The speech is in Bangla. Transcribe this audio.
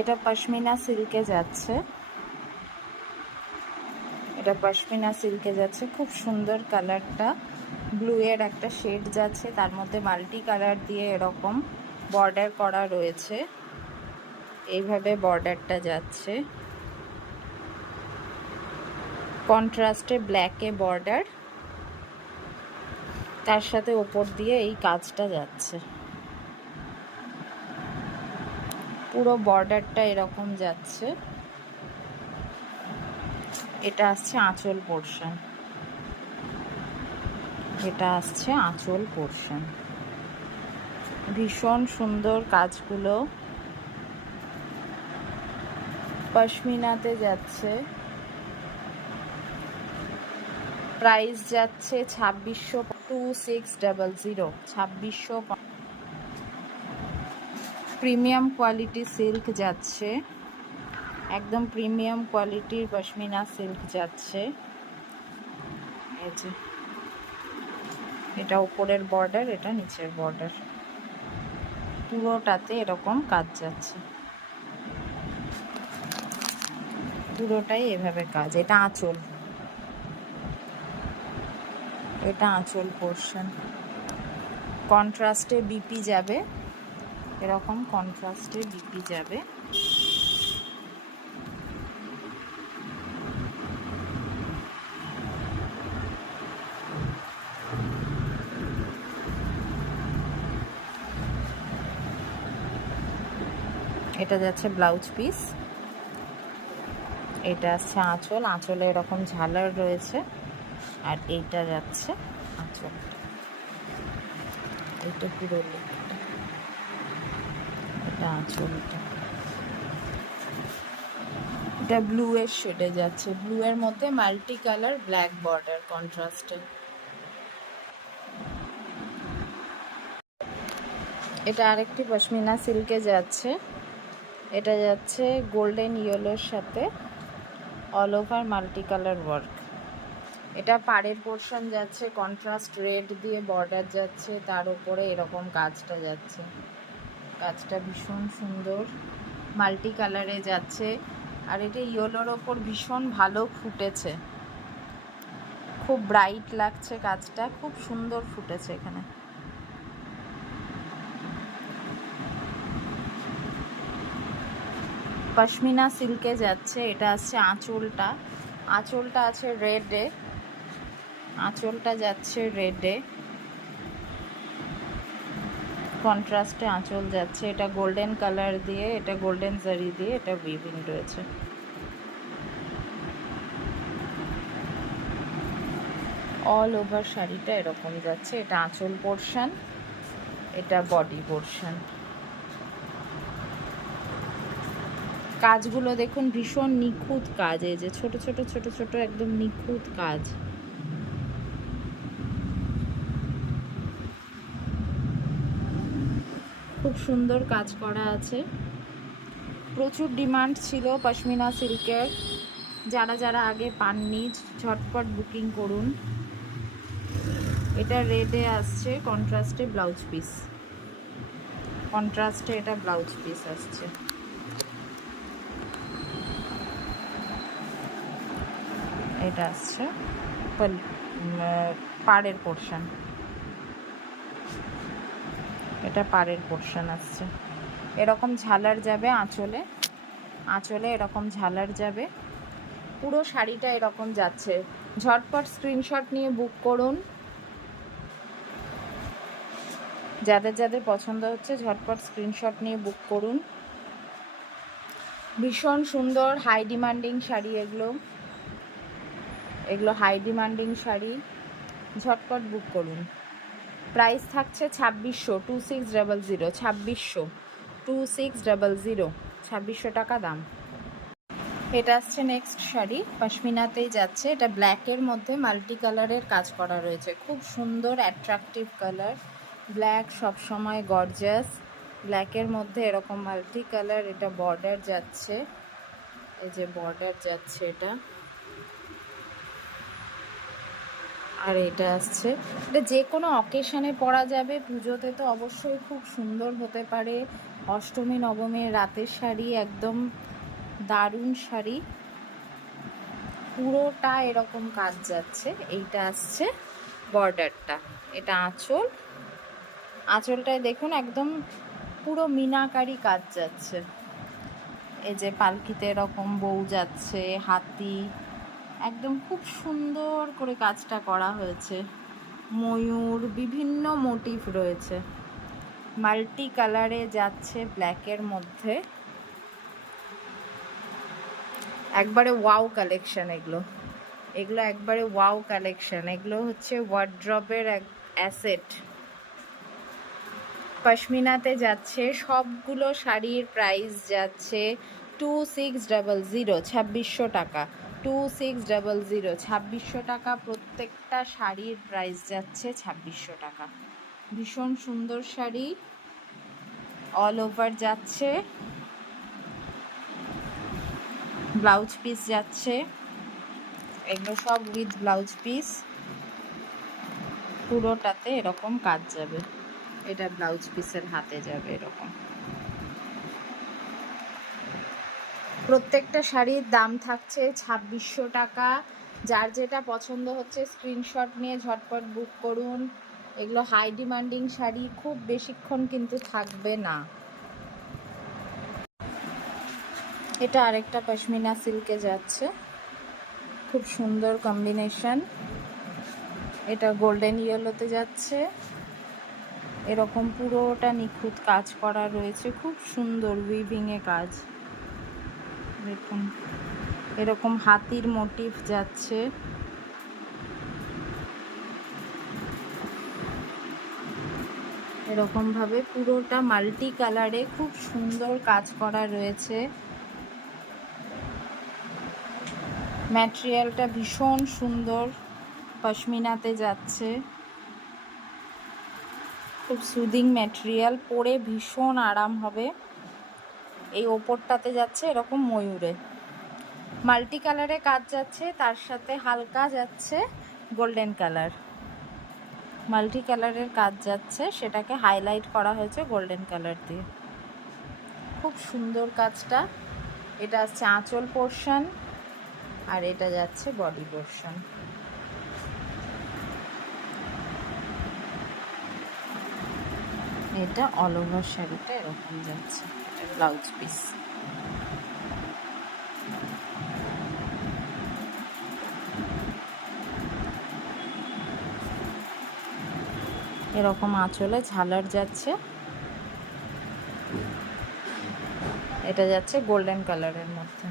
এটা পশমিনা সিল্কে যাচ্ছে, এটা পশমিনা সিল্কে যাচ্ছে। খুব সুন্দর কালারটা, ব্লু এর একটা শেড যাচ্ছে, তার মধ্যে মাল্টি কালার দিয়ে এরকম বর্ডার করা রয়েছে। এইভাবে বর্ডারটা যাচ্ছে, কন্ট্রাস্টে ব্ল্যাকে বর্ডার, তার সাথে ওপর দিয়ে এই কাজটা যাচ্ছে। পুরো বর্ডারটা এরকম যাচ্ছে। এটা আসছে আঁচল পোর্শন, এটা আসছে আঁচল পোর্শন। ভীষণ সুন্দর কাজগুলো, পশমিনাতে যাচ্ছে। প্রাইস যাচ্ছে 2600, 2600। প্রিমিয়াম কোয়ালিটি সিল্ক যাচ্ছে, একদম প্রিমিয়াম কোয়ালিটির পশমিনা সিল্ক যাচ্ছে। এই যে এটা উপরের বর্ডার, এটা নিচের বর্ডার, পুরোটাতে এরকম কাজ যাচ্ছে, পুরোটাই এভাবে কাজ। এটা আঁচল, এটা আঁচল পোর্শন। কন্ট্রাস্টে বিপি যাবে, এরকম কন্ট্রাস্টে বিপি যাবে। এটা যাচ্ছে ব্লাউজ পিস, এটা আসছে আঁচল, আঁচলে এরকম ঝালার রয়েছে, আর এইটা যাচ্ছে আঁচল। এইটা পুরো লুকটা, এটা আঁচলটা। এটা ব্লু এর শেডে যাচ্ছে, ব্লু এর মধ্যে মাল্টি কালার ব্ল্যাক বর্ডার কন্ট্রাস্টে। এটা আরেকটি পশমিনা সিল্কে যাচ্ছে, এটা যাচ্ছে গোল্ডেন ইয়েলোর সাথে all over multi colour work. এটা পাড়ের পোর্শন যাচ্ছে, কন্ট্রাস্ট রেড দিয়ে বর্ডার যাচ্ছে, তার উপরে এরকম কাজটা যাচ্ছে। কাজটা ভীষণ সুন্দর, মাল্টি কালারে যাচ্ছে, আর এটা ইয়েলোর ওপর ভীষণ ভালো ফুটেছে, খুব ব্রাইট লাগছে কাজটা, খুব সুন্দর ফুটেছে এখানে। পশমিনা সিল্কে যাচ্ছে, এটা আসছে আঁচলটা, আঁচলটা আছে রেডে, আঁচলটা যাচ্ছে রেডে, কন্ট্রাস্টে আঁচল যাচ্ছে। এটা গোল্ডেন কালার দিয়ে, এটা গোল্ডেন জারি দিয়ে এটা উইভিং রয়েছে। অল ওভার শাড়িটা এরকম যাচ্ছে। এটা আঁচল পোর্শন, এটা বডি পোর্শন। কাজগুলো দেখুন ভীষণ নিখুঁত কাজ, এই যে ছোট ছোট ছোট ছোট একদম নিখুঁত কাজ। খুব সুন্দর কাজ করা আছে, প্রচুর ডিমান্ড ছিল পশমিনা সিল্কের। যারা যারা আগে পাননি ঝটপট বুকিং করুন। এটা রেডে আসছে, কন্ট্রাস্টে ব্লাউজ পিস, কন্ট্রাস্টে এটা ব্লাউজ পিস আসছে। এটা আসছে পাড়ের পোর্শন, এটা পাড়ের পোর্শন আসছে। এরকম ঝালার যাবে আঁচলে, আঁচলে এরকম ঝালার যাবে, পুরো শাড়িটা এরকম যাচ্ছে। ঝটপট স্ক্রিনশট নিয়ে বুক করুন, যাদের যাদের পছন্দ হচ্ছে ঝটপট স্ক্রিনশট নিয়ে বুক করুন। ভীষণ সুন্দর হাই ডিমান্ডিং শাড়ি এগুলো, এগুলো হাই ডিমান্ডিং শাড়ি, ঝটপট বুক করুন। প্রাইস থাকছে 2600, 2600, 2600, 2600, 2600 টাকা দাম। এটা আসছে নেক্সট শাড়ি, পশমিনাতেই যাচ্ছে। এটা ব্ল্যাকের মধ্যে মাল্টি কালারের কাজ করা রয়েছে, খুব সুন্দর অ্যাট্রাকটিভ কালার। ব্ল্যাক সবসময় গর্জাস, ব্ল্যাকের মধ্যে এরকম মাল্টি কালার। এটা বর্ডার যাচ্ছে, এই যে বর্ডার যাচ্ছে এটা, আর এটা আসছে। এটা যে কোনো অকেশানে পরা যাবে, পুজোতে তো অবশ্যই খুব সুন্দর হতে পারে। অষ্টমী নবমীর রাতের শাড়ি, একদম দারুণ শাড়ি, পুরোটা এরকম কাজ যাচ্ছে। এইটা আসছে বর্ডারটা, এটা আঁচল, আঁচলটায় দেখুন একদম পুরো মিনাকারি কাজ যাচ্ছে। এই যে পালকিতে এরকম বউ যাচ্ছে, হাতি, একদম খুব সুন্দর করে কাজটা করা হয়েছে। ময়ূর, বিভিন্ন মোটিভ রয়েছে, মাল্টি কালারে যাচ্ছে ব্ল্যাকের মধ্যে, একবারে ওয়াও কালেকশন। এগুলো এগুলো একবারে ওয়াও কালেকশন। এগুলো হচ্ছে ওয়ার্ড্রবের অ্যাসেট। পশমিনাতে যাচ্ছে, সবগুলো শাড়ির প্রাইস যাচ্ছে 2600, 2600 টাকা। 2600, 2600 টাকা। প্রত্যেকটা শাড়ির প্রাইস যাচ্ছে 2600 টাকা। ভীষণ সুন্দর শাড়ি, অল ওভার যাচ্ছে, ব্লাউজ পিস যাচ্ছে, এগুলো সব উইথ ব্লাউজ পিস, পুরোটাতে এরকম কাজ যাবে। এটা ব্লাউজ পিসের হাতে যাবে এরকম। প্রত্যেকটা শাড়ির দাম থাকছে 2600 টাকা। যার যেটা পছন্দ হচ্ছে স্ক্রিনশট নিয়ে ঝটপট বুক করুন। এগুলো হাই ডিমান্ডিং শাড়ি, খুব বেশিক্ষণ কিন্তু থাকবে না। এটা আরেকটা পশমিনা সিল্কে যাচ্ছে, খুব সুন্দর কম্বিনেশন। এটা গোল্ডেন ইয়েলোতে যাচ্ছে, এরকম পুরোটা নিখুঁত কাজ করা রয়েছে, খুব সুন্দর উইভিংয়ে কাজ। দেখুন এরকম হাতির মোটিভ যাচ্ছে, এরকম ভাবে পুরোটা মাল্টি কালারে খুব সুন্দর কাজ করা রয়েছে। ম্যাটেরিয়ালটা ভীষণ সুন্দর, পশমিনাতে যাচ্ছে, খুব সুদিং ম্যাটেরিয়াল, পরে ভীষণ আরাম হবে। এই ওপরটাতে যাচ্ছে এরকম ময়ূরে, মাল্টি কালারে কাজ যাচ্ছে, তার সাথে হালকা যাচ্ছে গোল্ডেন কালার। মাল্টি কালারের কাজ যাচ্ছে, সেটাকে হাইলাইট করা হয়েছে গোল্ডেন কালার দিয়ে, খুব সুন্দর কাজটা। এটা হচ্ছে আঁচল পোর্শন, আর এটা যাচ্ছে বডি পোর্শন। এটা অল ওভার শাড়িতে এরকম যাচ্ছে, এটা ব্লাউজ পিস। এরকম আঁচলে ঝালার যাচ্ছে, এটা যাচ্ছে গোল্ডেন কালারের মধ্যে।